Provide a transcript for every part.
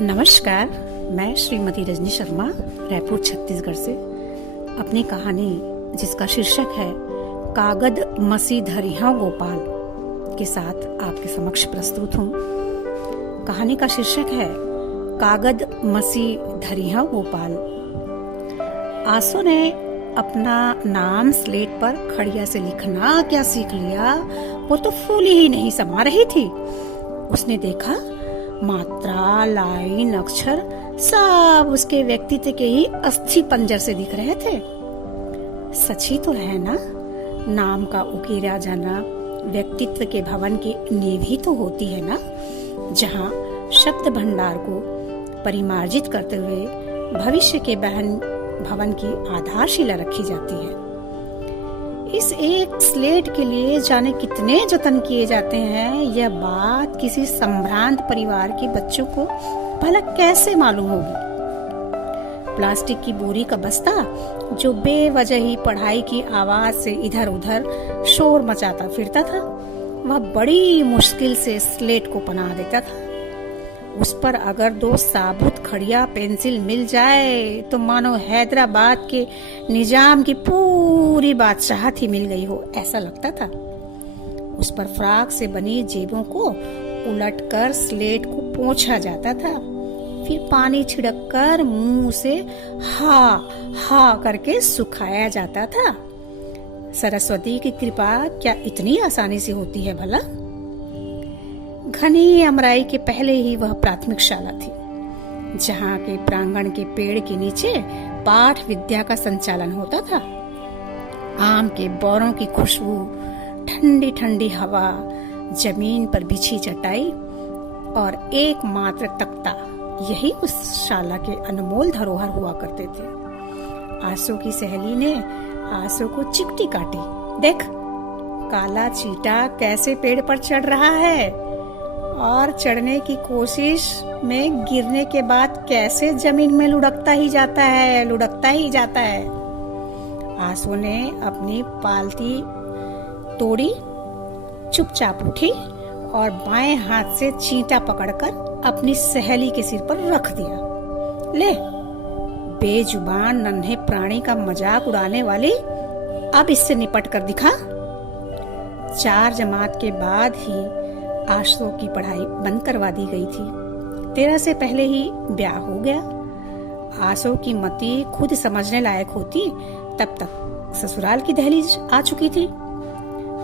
नमस्कार। मैं श्रीमती रजनी शर्मा रायपुर छत्तीसगढ़ से अपनी कहानी जिसका शीर्षक है कागद मसी धरिया गोपाल के साथ आपके समक्ष प्रस्तुत हूँ। कहानी का शीर्षक है कागद मसी धरिया गोपाल। आसो ने अपना नाम स्लेट पर खड़िया से लिखना क्या सीख लिया, वो तो फूली ही नहीं समा रही थी। उसने देखा मात्रा, लाइन, अक्षर सब उसके व्यक्तित्व के ही अस्थि पंजर से दिख रहे थे। सच ही तो है ना, नाम का उकेरा जाना व्यक्तित्व के भवन की नींव ही तो होती है ना, जहाँ शब्द भंडार को परिमार्जित करते हुए भविष्य के भवन की आधारशिला रखी जाती है। इस एक स्लेट के लिए जाने कितने जतन किए जाते हैं, यह बात किसी संभ्रांत परिवार के बच्चों को भला कैसे मालूम होगी। प्लास्टिक की बोरी का बस्ता जो बेवजह ही पढ़ाई की आवाज से इधर उधर शोर मचाता फिरता था, वह बड़ी मुश्किल से स्लेट को पनाह देता था। उस पर अगर दो साबुत खड़िया पेंसिल मिल जाए तो मानो हैदराबाद के निजाम की पूरी बादशाहत ही मिल गई हो, ऐसा लगता था। उस पर फ्राक से बनी जेबों को उलटकर स्लेट को पोंछा जाता था, फिर पानी छिड़ककर मुंह से हा हा करके सुखाया जाता था। सरस्वती की कृपा क्या इतनी आसानी से होती है भला। घनी अमराई के पहले ही वह प्राथमिक शाला थी, जहाँ के प्रांगण के पेड़ के नीचे पाठ विद्या का संचालन होता था। आम के बौरों की खुशबू, ठंडी ठंडी हवा, जमीन पर बिछी चटाई और एकमात्र तख्ता, यही उस शाला के अनमोल धरोहर हुआ करते थे। आसो की सहेली ने आसो को चिकटी काटी। देख, काला चीटा कैसे पेड़ पर चढ़ रहा है और चढ़ने की कोशिश में गिरने के बाद कैसे जमीन में लुढ़कता ही जाता है। आसो ने अपनी पालती तोड़ी, चुपचाप उठी और बाएं हाथ से चींटा पकड़कर अपनी सहेली के सिर पर रख दिया। ले, बेजुबान नन्हे प्राणी का मजाक उड़ाने वाली, अब इससे निपट कर दिखा। 4 जमात के बाद ही आसो की पढ़ाई बंद करवा दी गई थी। 13 से पहले ही ब्याह हो गया। आसो की मति खुद समझने लायक होती तब तक ससुराल की दहलीज आ चुकी थी।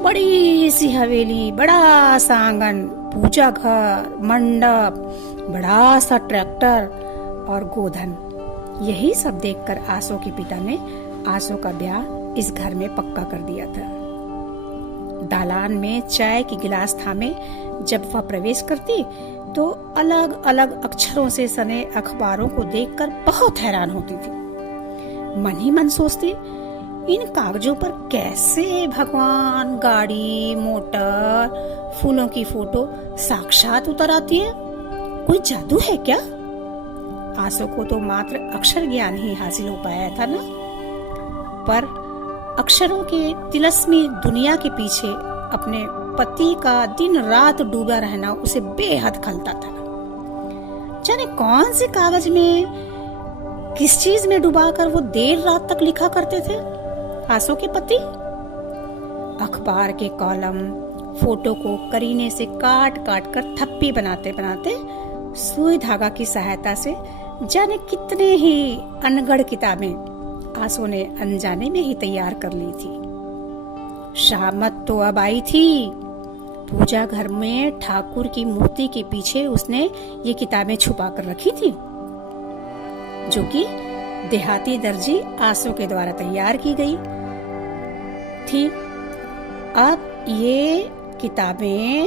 बड़ी सी हवेली, बड़ा सा आंगन, पूजा घर, मंडप, बड़ा सा ट्रैक्टर और गोधन, यही सब देखकर आसो के पिता ने आसो का ब्याह इस घर में पक्का कर दिया था। दालान में चाय की गिलास थामे जब वह प्रवेश करती तो अलग अलग अक्षरों से सने अखबारों को देखकर बहुत हैरान होती थी। मन ही मन सोचती, इन कागजों पर कैसे भगवान, गाड़ी, मोटर, फूलों की फोटो साक्षात उतर आती है। कोई जादू है क्या? आसो को तो मात्र अक्षर ज्ञान ही हासिल हो पाया था ना, पर अक्षरों के तिलस्मी दुनिया के पीछे अपने पति का दिन रात डूबा रहना उसे बेहद खलता था। जाने कौन से कागज में, किस चीज में डुबाकर वो देर रात तक लिखा करते थे आसो के पति। अखबार के कॉलम, फोटो को करीने से काट काट कर थप्पी बनाते बनाते सुई धागा की सहायता से जाने कितने ही अनगढ़ किताबें आसो ने अनजाने में ही तैयार कर ली थी। शामत तो अब आई थी। पूजा घर में ठाकुर की मूर्ति के पीछे उसने ये किताबें छुपा कर रखी थी, जो कि देहाती दर्जी आसो के द्वारा तैयार की गई थी। अब ये किताबें,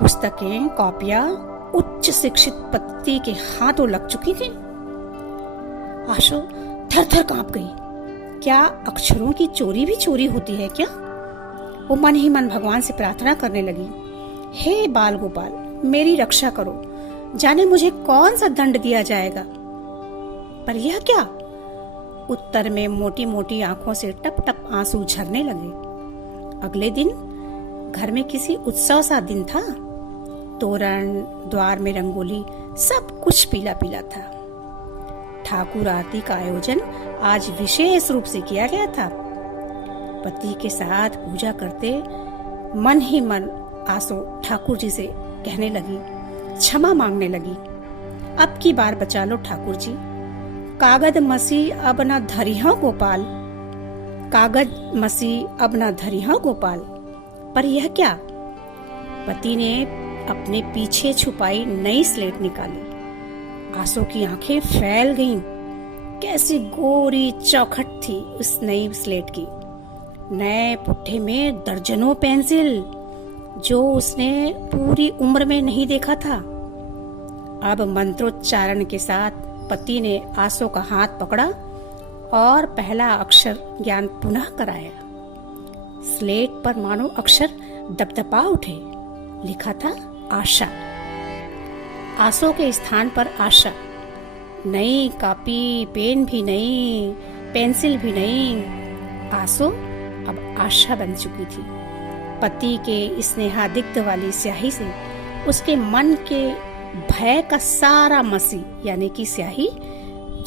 पुस्तकें, कॉपियां उच्च शिक्षित पति के हाथों लग चुकी थी। आसो थर थर कांप गई। क्या अक्षरों की चोरी भी चोरी होती है क्या? वो मन ही मन भगवान से प्रार्थना करने लगी, हे बाल गोपाल, मेरी रक्षा करो, जाने मुझे कौन सा दंड दिया जाएगा। पर यह क्या? उत्तर में मोटी मोटी आंखों से टप टप आंसू झरने लगे। अगले दिन घर में किसी उत्सव सा दिन था। तोरण, द्वार में रंगोली सब कुछ पीला पीला था। ठाकुर आरती का आयोजन आज विशेष रूप से किया गया था। पति के साथ पूजा करते मन ही मन आसो ठाकुर जी से कहने लगी, क्षमा मांगने लगी। अब की बार बचा लो ठाकुर जी, कागज मसी अब न धरिहा गोपाल, कागज मसी अब न धरिहा गोपाल। पर यह क्या? पति ने अपने पीछे छुपाई नई स्लेट निकाली। आसो की आंखें फैल गईं। कैसी गोरी चौखट थी उस नई स्लेट की। नए पुट्ठे में दर्जनों पेंसिल, जो उसने पूरी उम्र में नहीं देखा था। अब मंत्रोच्चारण के साथ पति ने आसो का हाथ पकड़ा और पहला अक्षर ज्ञान पुनः कराया। स्लेट पर मानो अक्षर दपदपा उठे। लिखा था आशा। आसो के स्थान पर आशा। नई कॉपी, पेन भी नई, पेंसिल भी नई। आसो अब आशा बन चुकी थी। पति के स्नेहादिग्ध वाली स्याही से उसके मन के भय का सारा मसी यानी कि स्याही,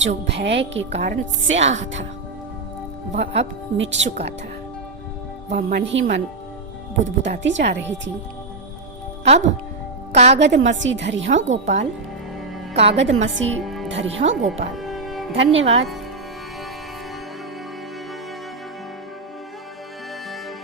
जो भय के कारण स्याह था, वह अब मिट चुका था। वह मन ही मन बुदबुदाती जा रही थी। अब कागद मसी धरिहा गोपाल, कागद मसी धरिहा गोपाल। धन्यवाद।